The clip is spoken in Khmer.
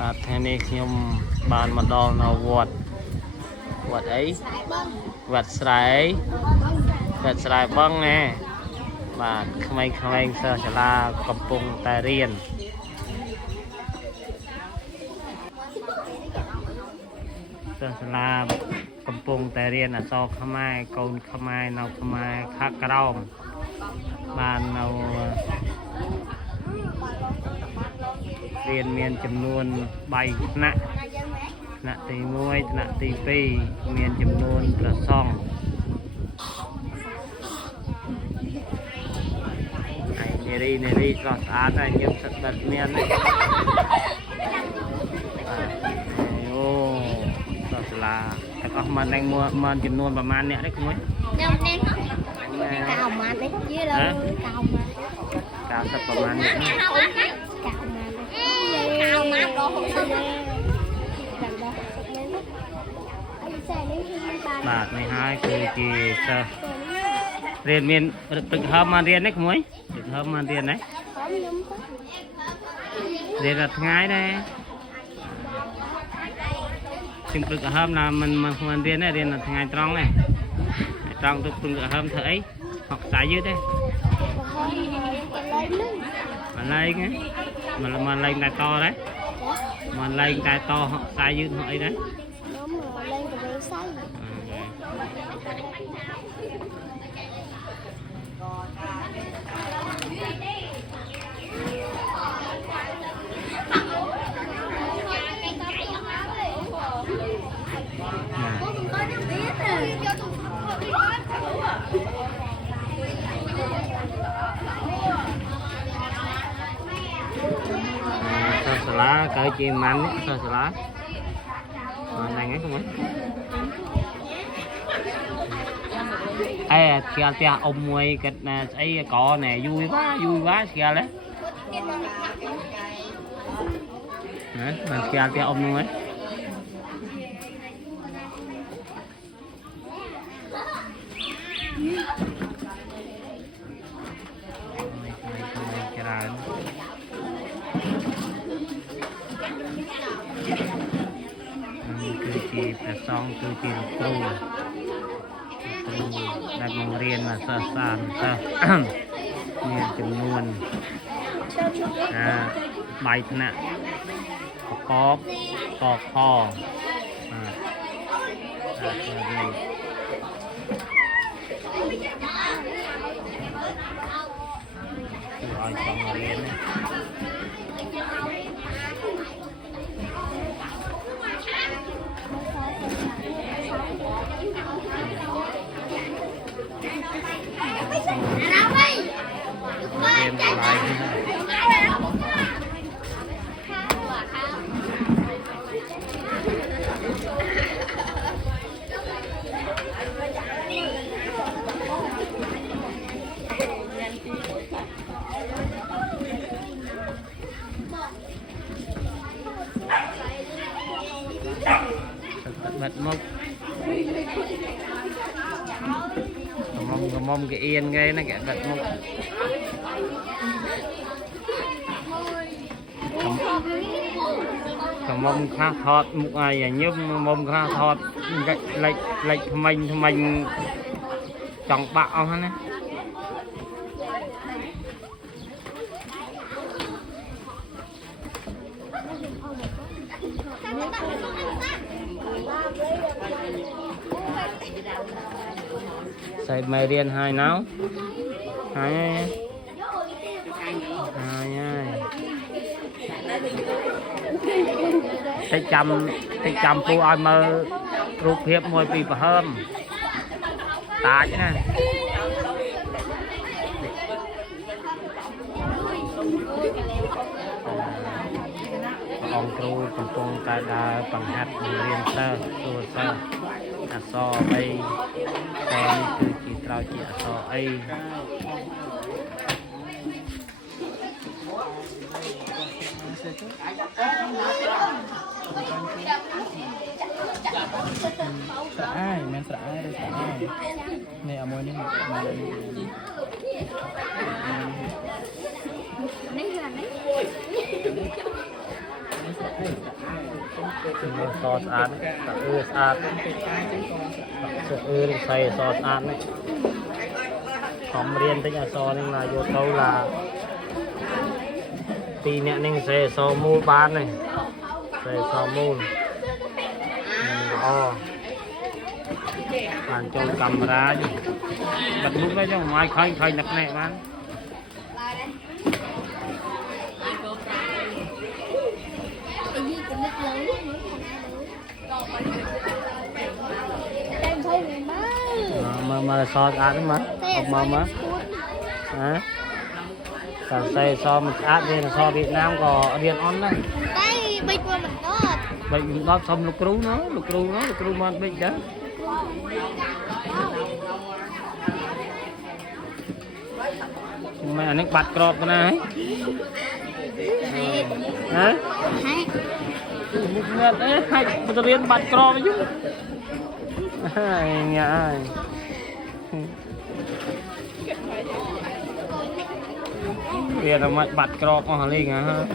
ថ្ងៃនេះខ្ញុំបានមកដល់នៅវត្តអីវត្តស្រែបឹងណាបាទក្មេងៗសិស្សសាលាកំពុងតែរៀនសិស្សសាលាកំពុងតែរៀនអក្សរខ្មែរកូនខ្មែរនៅខ្មែរខាងក្រោមបាននៅរៀនមានចំនួន3ថ្នាក់ថ្នាក់ទី1ថ្នាក់ទី2មានចំនួនព្រះសង្ឃហើយនារីស្រស់ស្អាតហើយញឹមស្ដិតមានអូសិស្សសាលាទាំងអស់មិននឹងមិនចំនួនប្រហែលអ្នកទេក្មួយខ្ញុំនេះកៅម៉ាននេះជាលើកៅម៉ាន90ប្រហែលអ្នកបាទនេះហើយគឺជាសិស្សរៀនមានព្រឹកហើមមករៀននេះក្មួយព្រឹកហើមមករៀនណារៀនរាល់ថ្ងៃដែរជាងព្រឹកហើមណាមិនរៀនទេរៀនរាល់ថ្ងៃត្រង់ទេត្រង់ទៅព្រឹកហើមធ្វើអីហកខ្សែយឺតទេមកលេងមកលេងតែតដែរមកលេងតែតហកខ្សែយឺតហកអីដែរលេងទៅខ្សែសាលាកើជាម៉ាន់នេះសាលាហ្នឹងហ្នឹងហ្នឹងអេស្គាល់ផ្ទះអ៊ំមួយគិតណាស្អីក៏ណែយូរវ៉ាស្គាល់ទេណាបានស្គាល់ផ្ទះអ៊ំនោះហ៎ច្រើនគឺជាព្រះសង្ឃគឺជាលោកគ្រូដែលបង្រៀនសិស្សសាស្ត្រសិស្សមានចំនួន3ថ្នាក់កកខខឲ្យចង់រៀនណាบดมุกมcái yên ngay nó cái bật mục mông khá thọt mục ai nhôm mông khá thọt lệch mình chọn bạo hết á mày điên hai nấu hai tích chăm phu ai mơ rụp hiệp ngồi bị bà hơn tá chứ nè ông cừu cầm cung tại đà bằng hạt liên sơ tua sơ so đây còn từ chỉ trao chỉ so ấy ai men ai này ở môi này ซอสอาร์ตตักสะอาดตักใส่ซอสอาร์ตนี่หอมเรียนตั้งแต่ซอนี่là vô câu làปีเนี่ยนึงใส่ซอมูบ้านนี่ใส่ซอมูนอ๋อผ่านจงกำราอยู่บัดลุกได้ยังไม้ใครหนักแน่มัน mà so ăn mà học mà hả cả xây so một át đi là so Việt Nam có điện on đấy đây bây giờ mình có bệnh đó xong lục rú nó mà bệnh đó mày ăn nước bát crop cái này hả một ngàn ấy hay một viên bát crop chứ nhà Dia dapat bat krok oh lagi ha.